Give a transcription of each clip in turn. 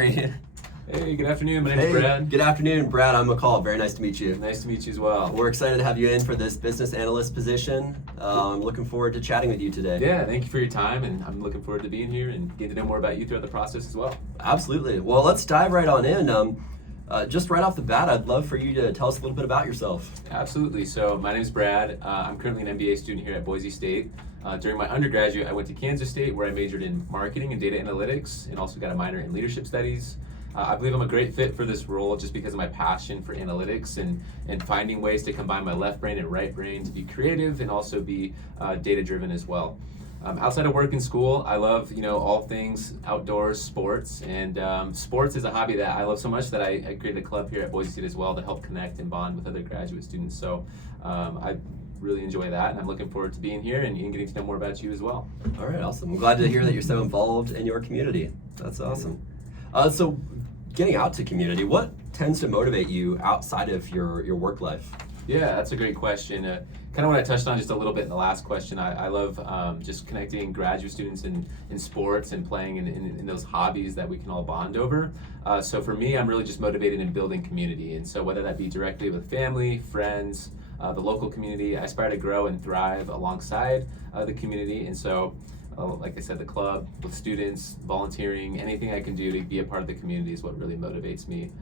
three. Hey, good afternoon. My name's Brad. Good afternoon, Brad. I'm McCall. Very nice to meet you. Nice to meet you as well. We're excited to have you in for this business analyst position. I'm looking forward to chatting with you today. Yeah, thank you for your time, and I'm looking forward to being here and getting to know more about you throughout the process as well. Absolutely. Well, let's dive right on in. Just right off the bat, I'd love for you to tell us a little bit about yourself. Absolutely. So my name's Brad. I'm currently an MBA student here at Boise State. During my undergraduate, I went to Kansas State, where I majored in marketing and data analytics and also got a minor in leadership studies. I believe I'm a great fit for this role just because of my passion for analytics and finding ways to combine my left brain and right brain to be creative and also be data-driven as well. Outside of work and school, I love all things outdoors, sports, and sports is a hobby that I love so much that I created a club here at Boise State as well to help connect and bond with other graduate students. So I really enjoy that, and I'm looking forward to being here and getting to know more about you as well. All right, awesome. I'm glad to hear that you're so involved in your community. That's awesome. So getting out to community, what tends to motivate you outside of your work life? Yeah, that's a great question. Kind of what I touched on just a little bit in the last question. I love just connecting graduate students in sports and playing in those hobbies that we can all bond over. So for me, I'm really just motivated in building community. And so whether that be directly with family, friends, the local community, I aspire to grow and thrive alongside the community. And so like I said, the club with students, volunteering, anything I can do to be a part of the community is what really motivates me,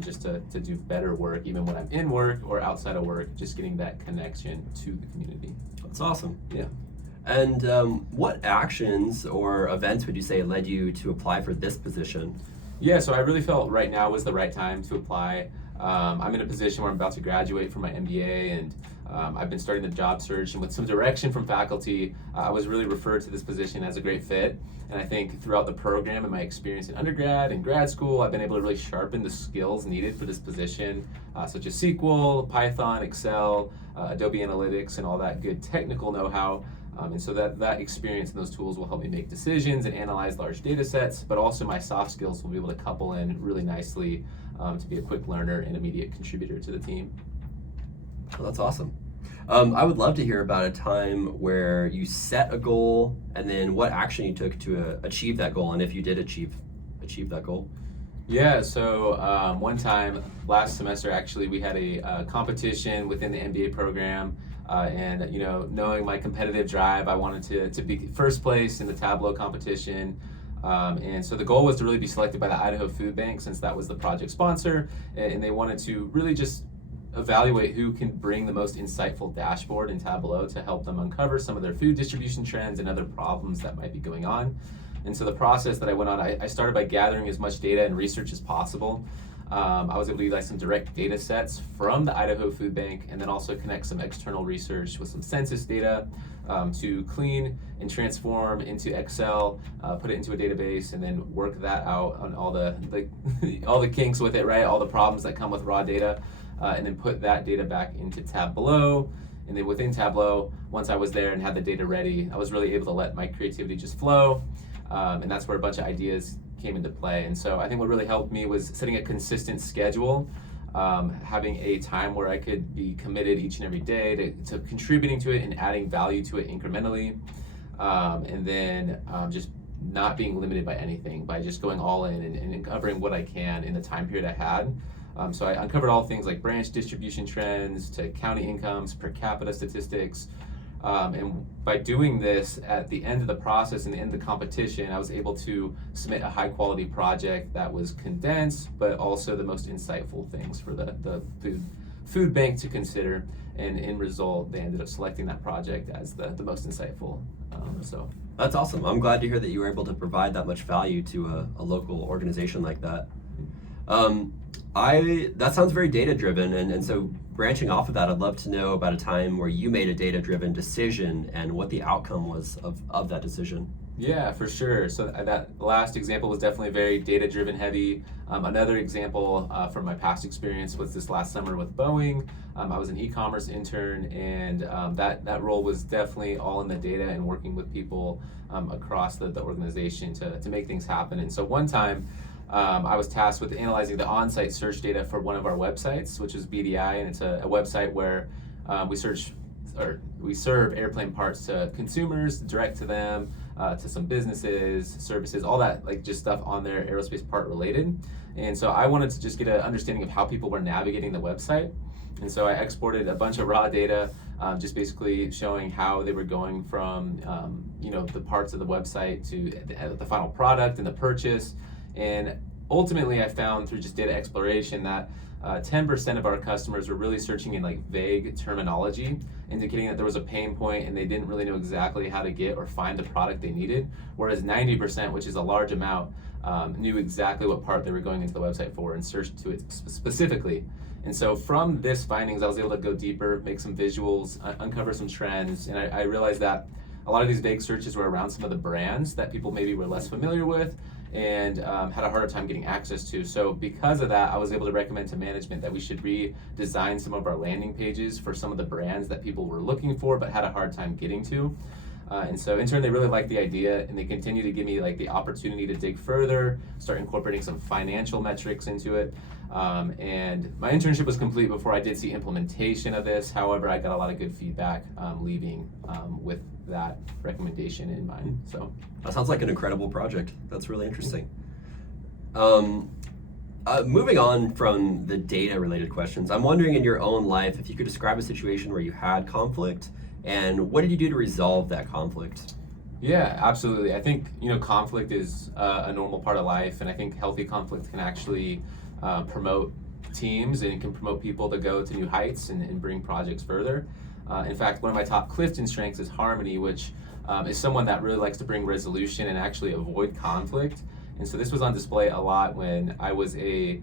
just to do better work, even when I'm in work or outside of work, just getting that connection to the community. That's awesome. Yeah. And what actions or events would you say led you to apply for this position? Yeah, so I really felt right now was the right time to apply. I'm in a position where I'm about to graduate from my MBA, and I've been starting the job search, and with some direction from faculty, I was really referred to this position as a great fit. And I think throughout the program and my experience in undergrad and grad school, I've been able to really sharpen the skills needed for this position, such as SQL, Python, Excel, Adobe Analytics, and all that good technical know-how. And so that experience and those tools will help me make decisions and analyze large data sets, but also my soft skills will be able to couple in really nicely to be a quick learner and immediate contributor to the team. Well, that's awesome. I would love to hear about a time where you set a goal and then what action you took to achieve that goal, and if you did achieve that goal. Yeah, so one time last semester, actually, we had a competition within the MBA program, and knowing my competitive drive, I wanted to be first place in the Tableau competition. And so the goal was to really be selected by the Idaho Food Bank, since that was the project sponsor, and they wanted to really just evaluate who can bring the most insightful dashboard in Tableau to help them uncover some of their food distribution trends and other problems that might be going on. And so the process that I went on, I started by gathering as much data and research as possible. I was able to utilize some direct data sets from the Idaho Food Bank, and then also connect some external research with some census data to clean and transform into Excel, put it into a database, and then work that out on all the all the kinks with it, right? All the problems that come with raw data, and then put that data back into Tableau. And then within Tableau, once I was there and had the data ready, I was really able to let my creativity just flow. And that's where a bunch of ideas came into play. And so I think what really helped me was setting a consistent schedule, having a time where I could be committed each and every day to contributing to it and adding value to it incrementally. And then just not being limited by anything, by just going all in and uncovering what I can in the time period I had. So I uncovered all things like branch distribution trends to county incomes, per capita statistics. And by doing this, at the end of the process and the end of the competition, I was able to submit a high quality project that was condensed, but also the most insightful things for the food bank to consider. And in result, they ended up selecting that project as the most insightful. So that's awesome. I'm glad to hear that you were able to provide that much value to a local organization like that. That sounds very data driven, and so branching off of that, I'd love to know about a time where you made a data driven decision and what the outcome was of that decision. Yeah, for sure. So that last example was definitely very data driven heavy. Another example from my past experience was this last summer with Boeing. I was an e-commerce intern, and that role was definitely all in the data and working with people across the organization to make things happen. And so one time, I was tasked with analyzing the on-site search data for one of our websites, which is BDI, and it's a website where we serve airplane parts to consumers, direct to them, to some businesses, services, all that like just stuff on there, aerospace part related. And so I wanted to just get an understanding of how people were navigating the website. And so I exported a bunch of raw data, just basically showing how they were going from, the parts of the website to the final product and the purchase. And ultimately, I found through just data exploration that 10% of our customers were really searching in like vague terminology, indicating that there was a pain point and they didn't really know exactly how to get or find the product they needed. Whereas 90%, which is a large amount, knew exactly what part they were going into the website for and searched to it specifically. And so from this findings, I was able to go deeper, make some visuals, uncover some trends, and I realized that a lot of these vague searches were around some of the brands that people maybe were less familiar with and had a harder time getting access to. So because of that, I was able to recommend to management that we should redesign some of our landing pages for some of the brands that people were looking for but had a hard time getting to. And so in turn, they really liked the idea, and they continue to give me like the opportunity to dig further, start incorporating some financial metrics into it. And my internship was complete before I did see implementation of this. However, I got a lot of good feedback leaving with that recommendation in mind. So that sounds like an incredible project. That's really interesting. Moving on from the data-related questions, I'm wondering in your own life if you could describe a situation where you had conflict, and what did you do to resolve that conflict? Yeah, absolutely. I think conflict is a normal part of life, and I think healthy conflict can actually promote teams and can promote people to go to new heights and bring projects further. In fact, one of my top Clifton strengths is harmony, which is someone that really likes to bring resolution and actually avoid conflict. And so this was on display a lot when I was a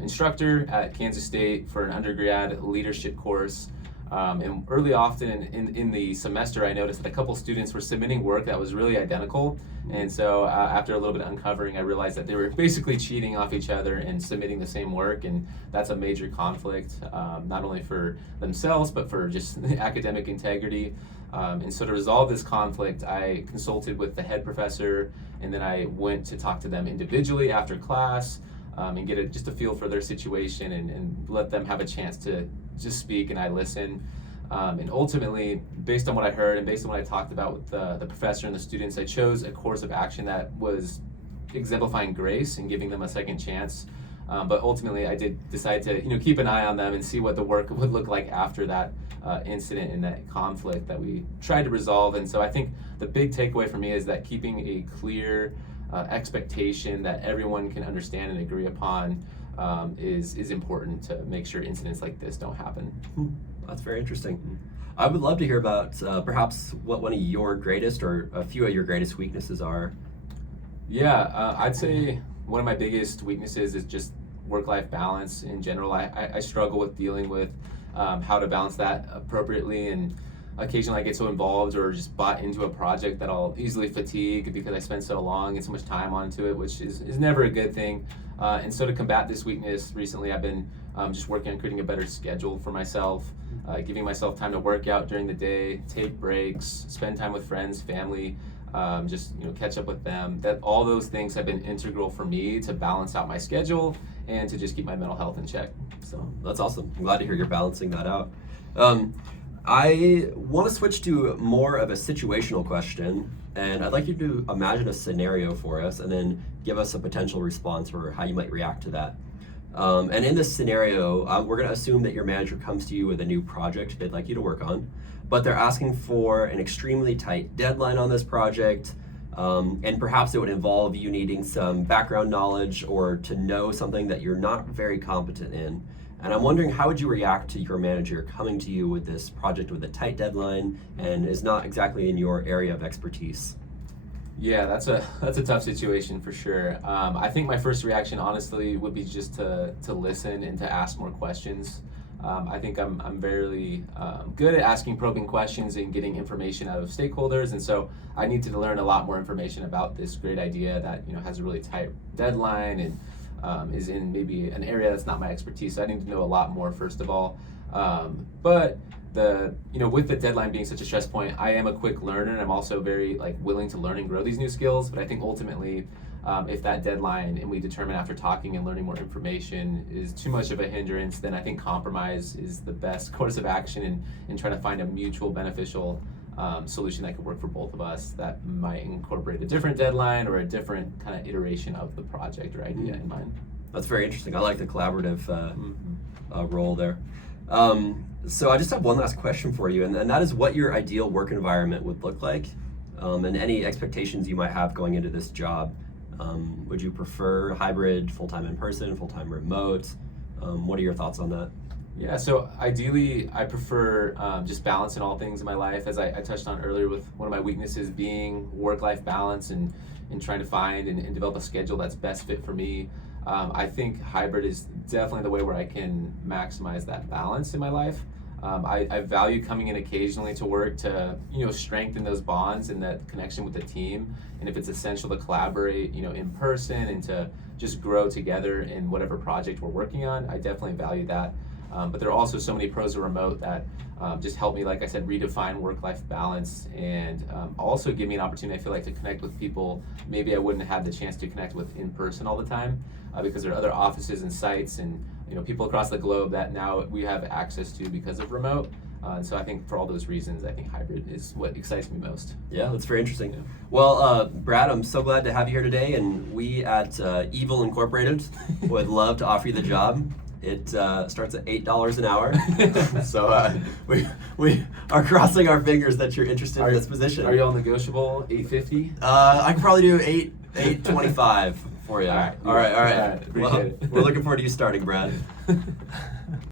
instructor at Kansas State for an undergrad leadership course. And early often in the semester, I noticed that a couple students were submitting work that was really identical. And so after a little bit of uncovering, I realized that they were basically cheating off each other and submitting the same work. And that's a major conflict, not only for themselves, but for just academic integrity. And so to resolve this conflict, I consulted with the head professor, and then I went to talk to them individually after class and get just a feel for their situation and let them have a chance to just speak, and I listen. And ultimately, based on what I heard and based on what I talked about with the professor and the students, I chose a course of action that was exemplifying grace and giving them a second chance. But ultimately, I did decide to keep an eye on them and see what the work would look like after that incident and that conflict that we tried to resolve. And so I think the big takeaway for me is that keeping a clear expectation that everyone can understand and agree upon is important to make sure incidents like this don't happen. That's very interesting. I would love to hear about perhaps what one of your greatest or a few of your greatest weaknesses are. Yeah, I'd say one of my biggest weaknesses is just work-life balance in general. I struggle with dealing with how to balance that appropriately, and occasionally I get so involved or just bought into a project that I'll easily fatigue because I spend so long and so much time onto it, which is never a good thing. And so to combat this weakness, recently I've been just working on creating a better schedule for myself, giving myself time to work out during the day, take breaks, spend time with friends, family, just catch up with them. That all those things have been integral for me to balance out my schedule and to just keep my mental health in check. So that's awesome. I'm glad to hear you're balancing that out. I want to switch to more of a situational question, and I'd like you to imagine a scenario for us and then give us a potential response or how you might react to that. And in this scenario, we're going to assume that your manager comes to you with a new project they'd like you to work on, but they're asking for an extremely tight deadline on this project, and perhaps it would involve you needing some background knowledge or to know something that you're not very competent in. And I'm wondering, how would you react to your manager coming to you with this project with a tight deadline and is not exactly in your area of expertise? Yeah, that's a tough situation for sure. I think my first reaction, honestly, would be just to listen and to ask more questions. I think I'm very good at asking probing questions and getting information out of stakeholders, and so I need to learn a lot more information about this great idea that has a really tight deadline and is in maybe an area that's not my expertise. So I need to know a lot more first of all. But with the deadline being such a stress point, I am a quick learner, and I'm also very willing to learn and grow these new skills. But I think ultimately, if that deadline and we determine after talking and learning more information is too much of a hindrance, then I think compromise is the best course of action and trying to find a mutual beneficial solution that could work for both of us that might incorporate a different deadline or a different kind of iteration of the project or idea in mind. That's very interesting. I like the collaborative role there. So I just have one last question for you, and that is what your ideal work environment would look like, and any expectations you might have going into this job. Would you prefer hybrid, full-time in person, full-time remote? What are your thoughts on that? Yeah, so ideally I prefer just balance in all things in my life, as I touched on earlier with one of my weaknesses being work-life balance and trying to find and develop a schedule that's best fit for me. I think hybrid is definitely the way where I can maximize that balance in my life. I value coming in occasionally to work to strengthen those bonds and that connection with the team, and if it's essential to collaborate in person and to just grow together in whatever project we're working on, I definitely value that. But there are also so many pros of remote that just help me, like I said, redefine work-life balance, and also give me an opportunity, I feel like, to connect with people maybe I wouldn't have had the chance to connect with in person all the time, because there are other offices and sites and people across the globe that now we have access to because of remote. So I think for all those reasons, I think hybrid is what excites me most. Yeah, that's very interesting. Yeah. Well, Brad, I'm so glad to have you here today, and we at Evil Incorporated would love to offer you the job. It starts at $8 an hour, so we are crossing our fingers that you're interested in this position. Are you all negotiable? $8.50? I can probably do $8.25 for you. All right. Appreciate it. We're looking forward to you starting, Brad.